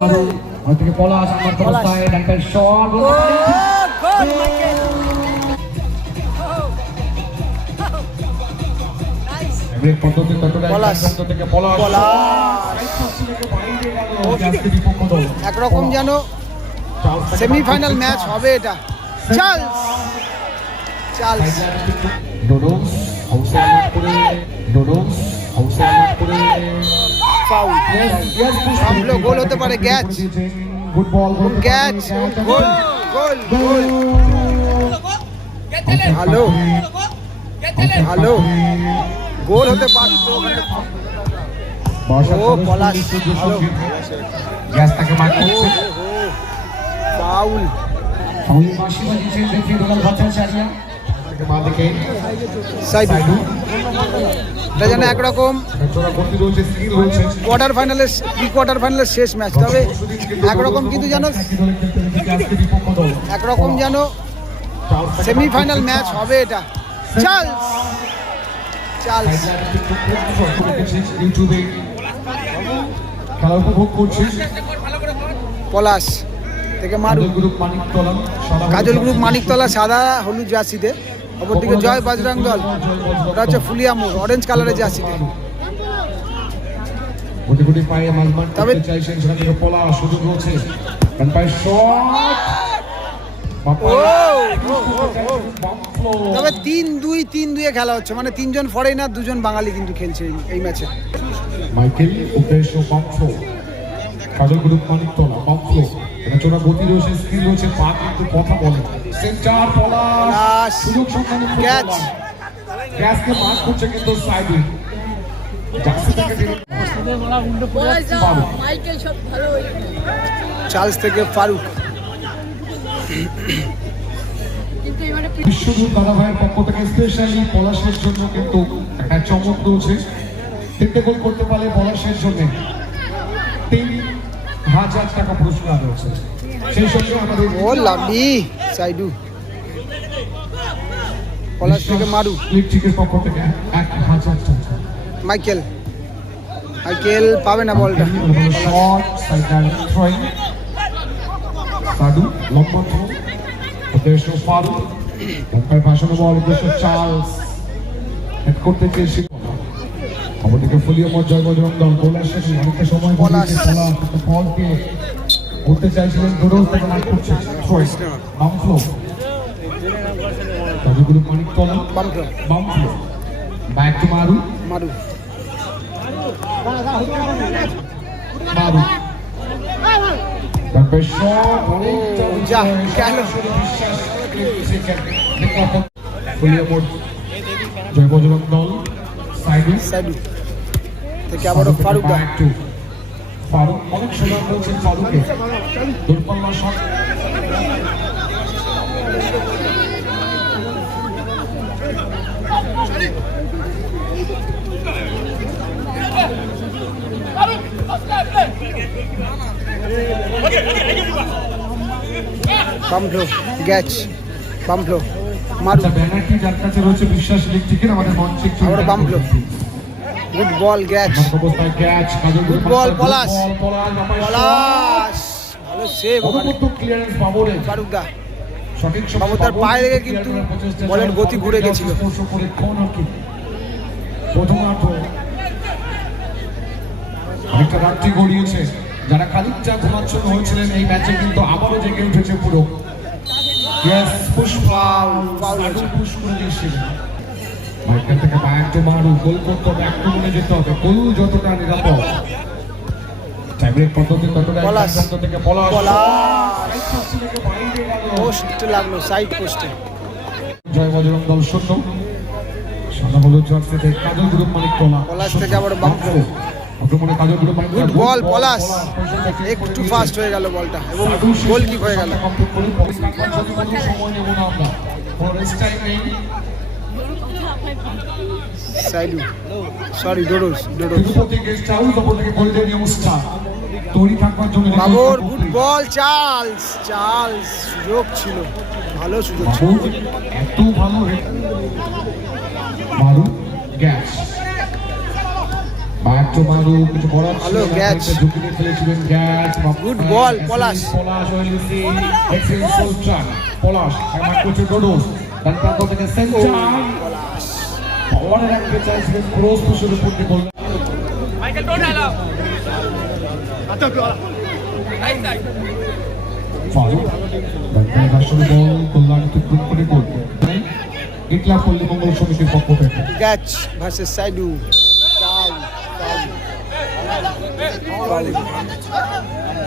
থেকে পলাশ। আমার পলাশ। একরকম যেন সেমিফাইনাল ম্যাচ হবে এটা। চার্লস। চার্লস। করে করে। ফাউল সামলো গোল হতে পারে গুড গ্যাচ গোল গোল গোল। ভালো। ভালো। গোল হতে পারতো ও, পলাশ, ভালো। ফাউল। সাইড এটা যেন একরকম। কোয়ার্টার ফাইনালের প্রি কোয়ার্টার ফাইনালের শেষ ম্যাচ? তবে একরকম কিন্তু যেন একরকম যেন সেমিফাইনাল ম্যাচ হবে এটা। উপভোগ করছে। পলাশ। থেকে মারু। কাজল গ্রুপ মানিকতলা সাদা হলুদ জার্সিতে। অপরদিকে জয় বাজরাং দল। ওটা হচ্ছে ফুলিয়ামুর অরেঞ্জ কালারের জার্সিতে তবে-। তবে তিন দুই তিন দুইয়ে খেলা হচ্ছে। মানে তিনজন ফরেনার দুজন বাঙালি কিন্তু খেলছে এই- ম্যাচে। মাইকেল উদ্দেশ্য বামফ্লো কাজল গ্রুপ মানিক তলা বামফ্লো এটা চোরা গতি রয়েছে স্কিল রয়েছে পা কিন্তু কথা বলে। সেন্টার পলাশ। সুযোগ সন্ধানে ক্যাচ। গ্যাসকে মার করছে কিন্তু সাইডে চার্লস থেকে ফারুক। কিন্তু এবারে বিশ্বদূত দাদাভাইয়ের পক্ষ থেকে স্পেশালি পলাশের জন্য কিন্তু একটা চমক রয়েছে। তিনটে গোল করতে পারলে পলাশের জন্য। হাজার টাকা পুরস্কার রয়েছে। সেই সঙ্গে আমাদের ও লাভলি সাইডু। পলাশ থেকে মারু। ইলেকট্রিকের পক্ষ থেকে এক হাজার টাকা। মাইকেল। মাইকেল পাবে না বলটা। শট সাইডার থ্রোয়িং সাধু লম্বা থ্রো উদ্দেশ্য ফারুক। লম্বায় ভাসানো বল উদ্দেশ্য চার্লস। হেড করতে চেয়েছিল। অপরদিকে ফুলিয়ে জয় বজরং দল গোলার শেষে অনেকটা সময় কিন্তু বলকে করতে চাইছিলেন দোরস থেকে মার করছে। থ্রোয়িং বাম ফ্লো তবে মানিক তলা। বাম ফ্লো ব্যাক টু মারু। মারু। মারু। জয় বজরং দল। সাইডে থেকে আবারও ফারুক দা ফারুক অনেক সময় বলছেন ফারুকে দূরপাল্লা শট বাম ফ্লো গ্যাচ বাম ফ্লো। মারু আচ্ছা ব্যানারটি যার কাছে রয়েছে বিশ্বাস আমাদের মঞ্চে একটু বাম। Good ball catch. পলাশ। পলাশ ভালো সেভ ক্লিয়ারেন্স সময় তার পায়ে লেগে কিন্তু বলের গতি ঘুরে গেছিল। অনেকটা রাত্রি গড়িয়েছে। যারা খানিকটা ঘুমাচ্ছন্ন হয়েছিলেন এই ম্যাচে কিন্তু আবারও জেগে উঠেছে পুরো। Push foul Foul foul push করে দিয়েছিলেন মাইকেল থেকে ব্যাক টু মারু গোল করতে হবে একটু মনে যেতে হবে। গোল যতটা নিরাপদ। টাইব্রেক পদ্ধতি ততটা পলাশ। থেকে পলাশ পলাশ থেকে বাইরে গেল। পোস্ট লাগল সাইড পোস্টে জয় বজরং দল শূন্য। সাদা হলুদ জার্সিতে কাজল গ্রুপ মালিক তোলা পলাশ থেকে আবার বাম। আক্রমণে কাজল গ্রুপ মালিক গুড বল পলাশ একটু ফাস্ট হয়ে গেল বলটা এবং গোল কিক হয়ে গেল। কোনো নেই সাইডু sorry Dodos Dodos Tirupati guest house অপর থেকে গোল্ডেনিয়াম স্টার তৈরি থাকবার জন্য Babar good ball Charles Charles সুযোগ ছিল ভালো সুযোগ ছিল এত ভালো মারু গ্যাস মারু কিছু গ্যাচ পলাশ। ডোডোস ডান প্রান্ত থেকে একটা চাইছিলেন ক্রস পুশের উপর দিয়ে বল ফারুক ডান ভাষণে বল কল্যাণ তুকুন করে গোল ইটলা পল্লী মঙ্গল সমিতির পক্ষ থেকে ক্যাচ ভার্সেস সাইডু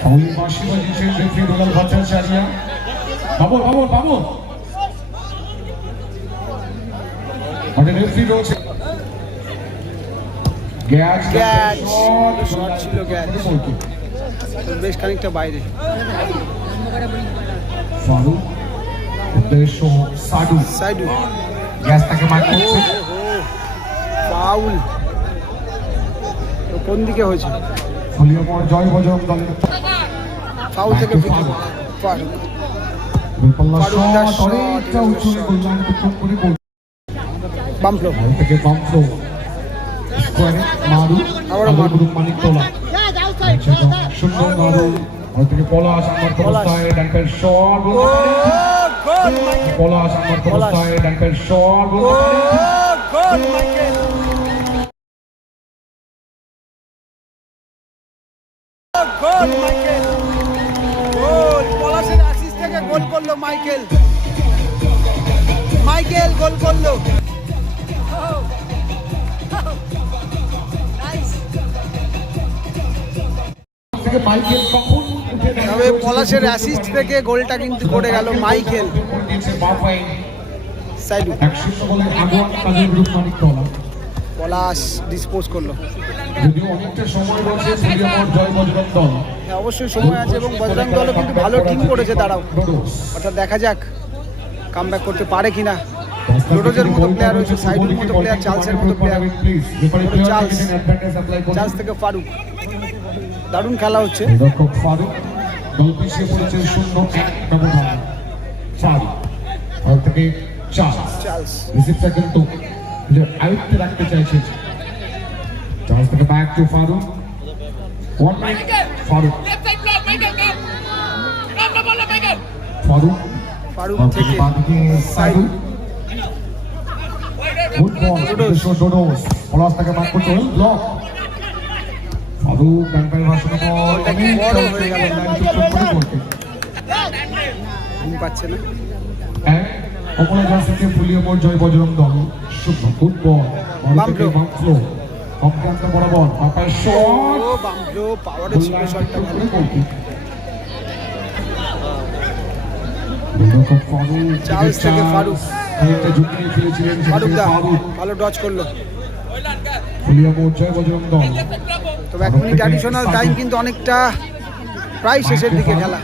ফাউল বাঁশি বাজিয়েছেন রেফারি রোনাল ভট্টাচার্য বাবর বাবর বাবর মানে রেফারি রয়েছে গ্যাচ গ্যাচ। শট ছিল গ্যাচ। বেশ খানিকটা বাইরে। ফারুক উদ্দেশ্য সাডু সাইডু গ্যাস তাকে মার করছে। ফাউল কোন দিকে হয়েছে? ফুলিয়ামর জয় বজরং দলের ফাউল থেকে। ফারুক বিপল্লা ফারুক দাস শট অনেকটা উঁচু তুকুন করে বল থেকে বামফ্লো স্কোয়ারে মারু আবারও মারু। মানিক তোলা। সুন্দর মারু। বল থেকে পলাশ আমার। অবস্থায় ডান পায়ের শট পলাশ আমার। অবস্থায় ডান পায়ের শট গোল মাইকেল তবে পলাশের অ্যাসিস্ট থেকে গোলটা কিন্তু করে গেল মাইকেল। পলাশ ডিসপোজ করল। হ্যাঁ, অবশ্যই সময় আছে এবং বজরং দলও কিন্তু ভালো টিম করেছে তারাও অর্থাৎ দেখা যাক কাম করতে পারে কিনা। লোডোজের মতো প্লেয়ার রয়েছে সাইডের মতো প্লেয়ার চার্লসের মতো প্লেয়ার চার্লস। চার্লস থেকে ফারুক। দারুণ খেলা হচ্ছে। কিন্তু আয়ত্তে রাখতে চাইছে। থেকে back to Faruk. One Faruk. Faruk. Faruk আর থেকে থেকে বাদিকে সাইডু গুড বল ডোডোস ডোডোস পলাশ তাকে মার করছে। ব্লক ডান পায়ের ভাষণে বল অনেক বড় হয়ে গেল। পাচ্ছে না। কমলা জাহাজ থেকে ফুলিয়ামোর জয় বজরং দল। শুভ গুড বল বল থেকে বামফ্লো। বামফ্লো অজ্ঞান্ত বরাবর পাপার শট। ও বামপ্লো পাওয়ারে ছিল শটটা ভালো চার্লস থেকে ফারুক। ফারুক দা ভালো ডচ করল। ফুলিয়ামোর জয় বজরং দল। তবে এক মিনিট অ্যাডিশনাল টাইম কিন্তু অনেকটা প্রায় শেষের দিকে খেলা।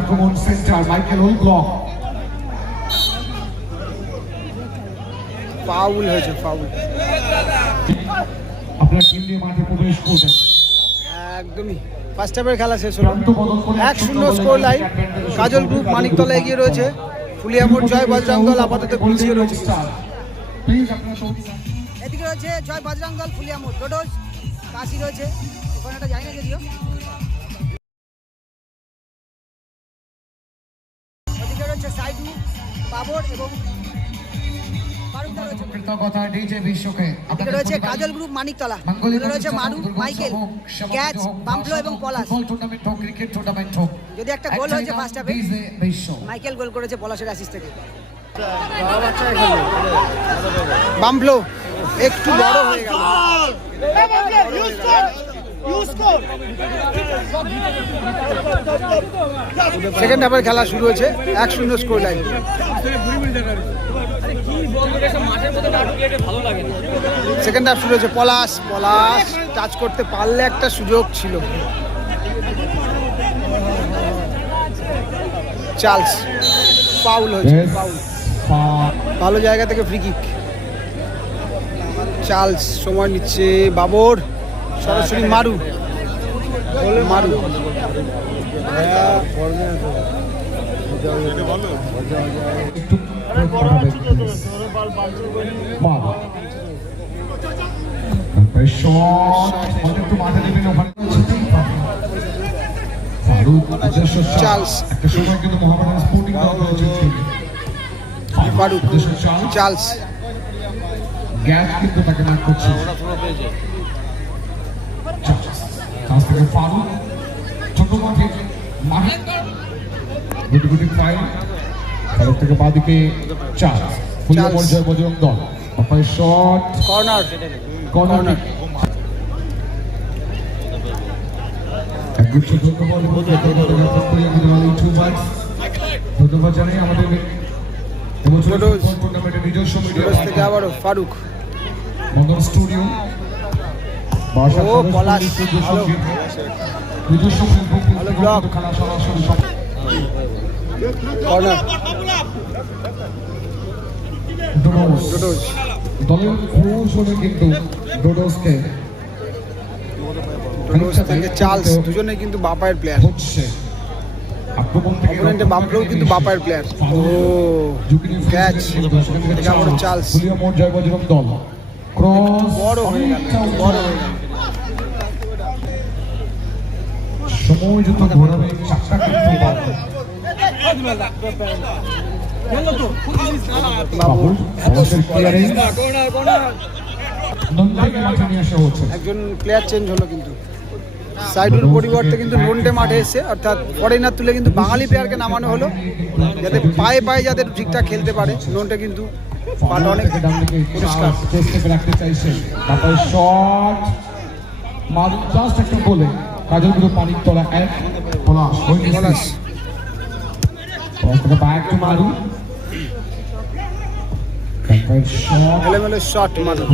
আক্রমণ সেন্টার মাইকেল ব্লক ফাউল হয়েছে ফাউল। আপনার টিম মাঠে প্রবেশ করবেন। একদমই। ফার্স্ট হাফের খেলা শেষ হলো। এক শূন্য score line Kajal group Maniktala এগিয়ে রয়েছে। ফুলিয়ামোর জয় বজরং দল আপাতত পিছিয়ে রয়েছে। এদিকে রয়েছে জয় বজরং দল ফুলিয়ামোর ডোডোজ কাশি রয়েছে। ওখানে একটা জানি না যদিও। ওদিকে রয়েছে সাইডু বাবর এবং কৃতজ্ঞতা ডিজে বিশ্বকে। এদিকে রয়েছে কাজল গ্রুপ মানিকতলা। এদিকে রয়েছে মারু মাইকেল ক্যাচ বাম্পলো এবং পলাশ। টুর্নামেন্ট হোক ক্রিকেট টুর্নামেন্ট হোক। যদি একটা গোল হয়েছে ফার্স্ট হাফে মাইকেল গোল করেছে পলাশের অ্যাসিস্ট থেকে। বামপ্লো একটু বড় হয়ে গেল। সেকেন্ড হাফের খেলা শুরু হয়েছে এক শূন্য স্কোর লাইন সেকেন্ড হাফ শুরু হয়েছে। পলাশ পলাশ টাচ করতে পারলে একটা সুযোগ ছিল। চার্লস পাউল হয়েছে. পাউল ভালো জায়গা থেকে ফ্রি কিক চার্লস সময় নিচ্ছে বাবর সরাসরি মারু। মারু। একটু চার্লস। গ্যাস কিন্তু তাকে মার করছে। চার্লস থেকে ফারুক ছোট মাঠে মাহি গুটি গুটি ফারুক থেকে বাদিকে চার্লস ফুলিয়া চার্লস। পর্যায়ে বজরং দল। অপায় শট কর্নার কর্নার ধন্যবাদ। জানাই আমাদের নিজস্ব মিডিয়া আবারও ফারুক। মদন স্টুডিও ও, পলাশ। নিজস্ব। খেলা সরাসরি কর্নার ডোডোস দলের কোচ কিন্তু ডোডোসকে চার্লস দুজনে কিন্তু বাপায়ের প্লেয়ার হচ্ছে অপোনেন্টে বামপ্লেও কিন্তু বাপায়ের প্লেয়ার ও ক্যাচ থেকে আবারও চার্লস মোট জয় বজরং দল। ক্রস বড় হয়ে গেল বড় হয়ে গেল। সময় যত ঘোরাবে চাপটা কিন্তু একজন প্লেয়ার চেঞ্জ হলো কিন্তু। সাইডুর পরিবর্তে কিন্তু মাঠে এসে অর্থাৎ ফরেনার তুলে কিন্তু বাঙালি প্লেয়ারকে নামানো হলো যাতে পায়ে পায়ে যাদের ঠিকঠাক খেলতে পারে নন্টে কিন্তু পাটা অনেক পরিষ্কার। রাখতে চাইছে তারপরে শট মারু জাস্ট একটা বলে কাজলগুলো পানির তলা এক পলাশ পলাশ। ব্যাক মারু এলোমেলো শট মারু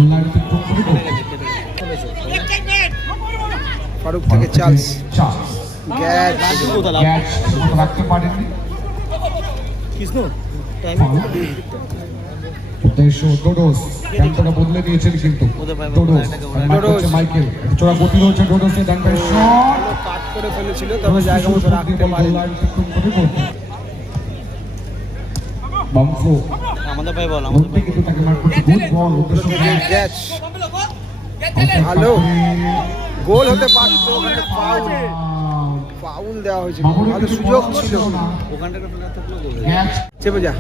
ফারুক থেকে চার্লস চার্লস গ্যাচ রাখতে পারেননি ডোডোস বদলে দিয়েছেন কিন্তু ডোডোস ডোডোস। মাইকেল চোরা গতি রয়েছে ডোডোসের ডান পায়ে শট কাট করে ফেলেছিল তবে জায়গা মতো রাখতে বামফ্লো আমাদের ভাই বল আমাদের মধ্যে কিন্তু তাকে মার করছে গুড বল উদ্দেশ্য ভালো। গোল হতে পারতো ফাউল ফাউল দেওয়া হয়েছে। ভালো সুযোগ ছিল। ওখানটা গোল চেপে যা।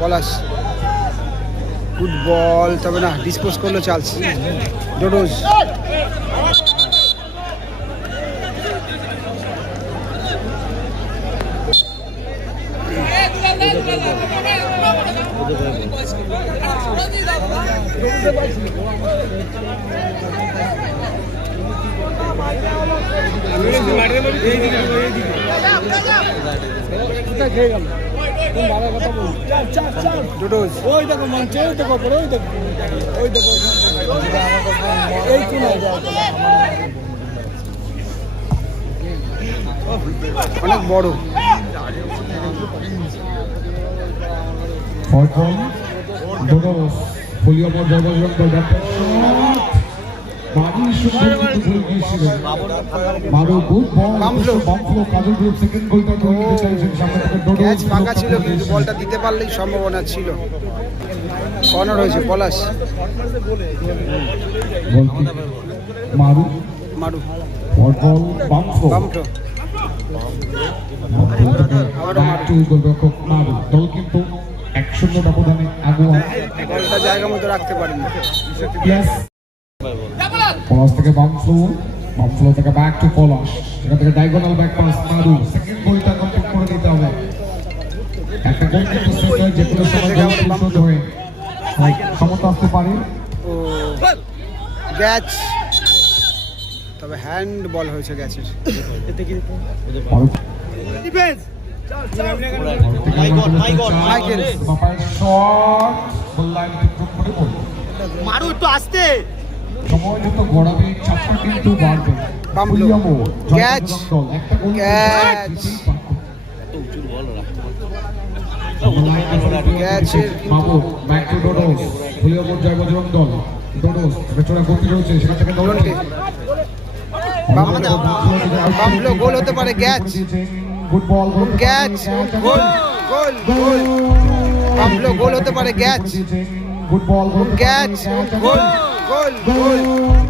পলাশ। ফুটবল তবে না ডিসপোজ করল চার্লস। ডোডোজ। ওই দেখো মঞ্চে ওই দেখো ওই দেখো ওই দেখো এই অনেক বড়। Fourth ball, Dodos, ফুলিয়া বল ডাক্তার বাড়ির সুন্দর কিন্তু ভুল মারো গুড বল বামফ্লো। বামফ্লো কাজল গ্রুপ সেকেন্ড গোলটা করে নিতে চাইছেন। সামনে থেকে ডোডোস ক্যাচ ফাঁকা ছিল কিন্তু বলটা দিতে পারলেই সম্ভাবনা ছিল। কর্নার হয়েছে পলাশ মারু। মারু। বল বামফ্লো মারু। দল কিন্তু এক শূন্য ব্যবধানে আগুয়া জায়গা মতো রাখতে পারেনি ইয়েস পলাশ থেকে বাম ফ্লো থেকে ব্যাক টু পলাশ সেখান থেকে diagonal back pass Maru second গোলটা কমপ্লিট করে দিতে হবে। একটা গোল কিন্তু সেট যে কোনো সময় গোল পরিশোধ হয়ে হয়, আসতে পারে। ও গ্যাচ তবে হ্যান্ড বল হয়েছে গ্যাচের ফারুক মারু একটু আসতে। দল, ডোডোস একটা গতি রয়েছে থেকে। নন্টে বামলো গোল হতে পারে গ্যাচ good ball catch goal goal গোল বামলো গোল হতে পারে গ্যাচ গুড বল গোল গোল গোল গোল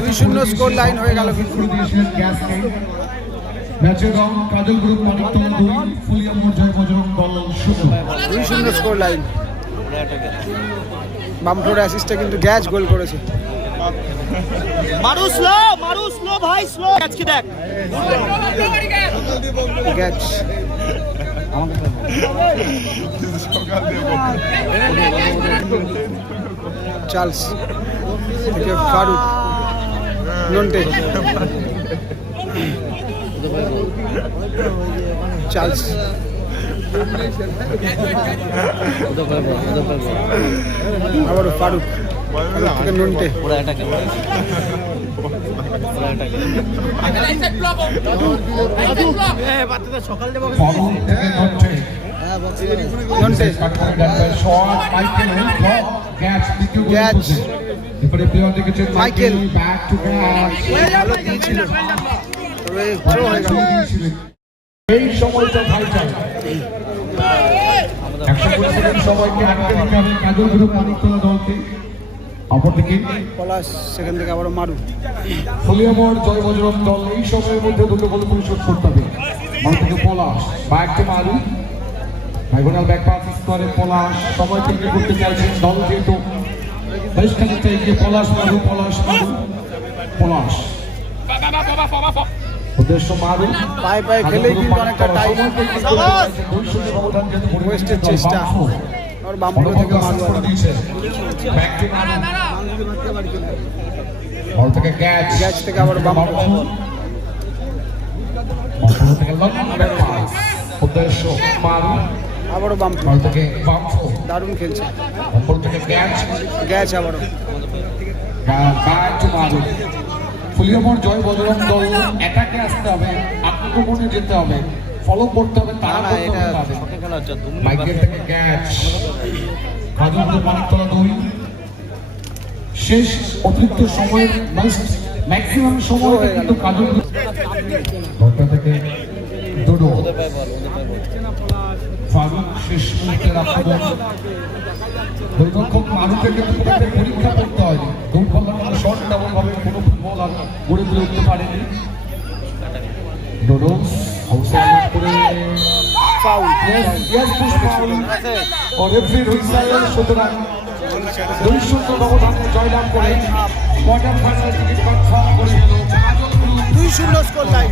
দুই শূন্য স্কোর লাইন হয়ে গেল কিন্তু। দিয়েছিলেন গ্যাসকে ম্যাচের রং কাজল গ্রুপ মানিকতলা দুই? ফুলিয়া মোড় বজরং দল শূন্য। দুই শূন্য স্কোর লাইন। বামফ্লোর অ্যাসিস্টে কিন্তু গ্যাচ গোল করেছে। মারু স্লো মারু স্লো ভাই স্লো। আজকে দেখ? গ্যাচ। চার্লস। থেকে ফারুক নন্টে চার্লস। আবার ফারুক নন্টে ওরা ওরা এটাকে সকাল দেবো এবারে প্লেয়ার দেখেছেন মাইকেল। ব্যাক টু গ্যাস ভালো দিয়েছিল তবে থ্রো হয়ে গেল। এই সময়টা ভাইটাল একশো কুড়ি সেকেন্ড আটকে দিতে হবে কাজল গ্রুপ মানিকতলা দলকে। অপরদিকে পলাশ সেখান থেকে আবারও মারু। ফলিয়ামোড় জয় বজরং দল এই সময়ের মধ্যে দুটো গোল পরিশোধ করতে হবে। মাল থেকে Palash back Maru. Diagonal back pass করে পলাশ সময় থেকে করতে চাইছেন দল যেহেতু বেশ খানিকটা পলাশ মারু পলাশ মারু পলাশ উদ্দেশ্য মারু পায়ে পায়ে খেলেই কিন্তু অনেকটা টাইম ওয়েস্টের চেষ্টা আর বামপুর থেকে মারু আবার। বল থেকে ক্যাচ ক্যাচ থেকে আবার থেকে উদ্দেশ্য মারু আবারও বল দারুণ খেলছে। গ্যাচ আবারও। ফুলিয়ামোর জয় বজরং দল অ্যাটাকে আসতে হবে আক্রমণে যেতে হবে ফলো করতে হবে তারা না এটা হবে। খেলা হচ্ছে মাইকেল থেকে ক্যাচ। মানিকতলা দুই। শেষ অতিরিক্ত সময়ের ম্যাক্সিমাম সময় কিন্তু কাজল থেকে দুটো। ফারুক শেষ মুহূর্তের আক্রমণ গোলরক্ষক মারুকে কিন্তু পরীক্ষা করতে হয়। দুর্বল শট তেমন ভাবে কোনো ফুটবল আর গড়ে তুলে উঠতে পারেনি। করে। ফাউল. ও হুইসেল সুতরাং দুই শূন্য ব্যবধানে জয়লাভ করে। কোয়ার্টার ফাইনাল টিকিট কনফার্ম করে দুই শূন্য স্কোর লাইন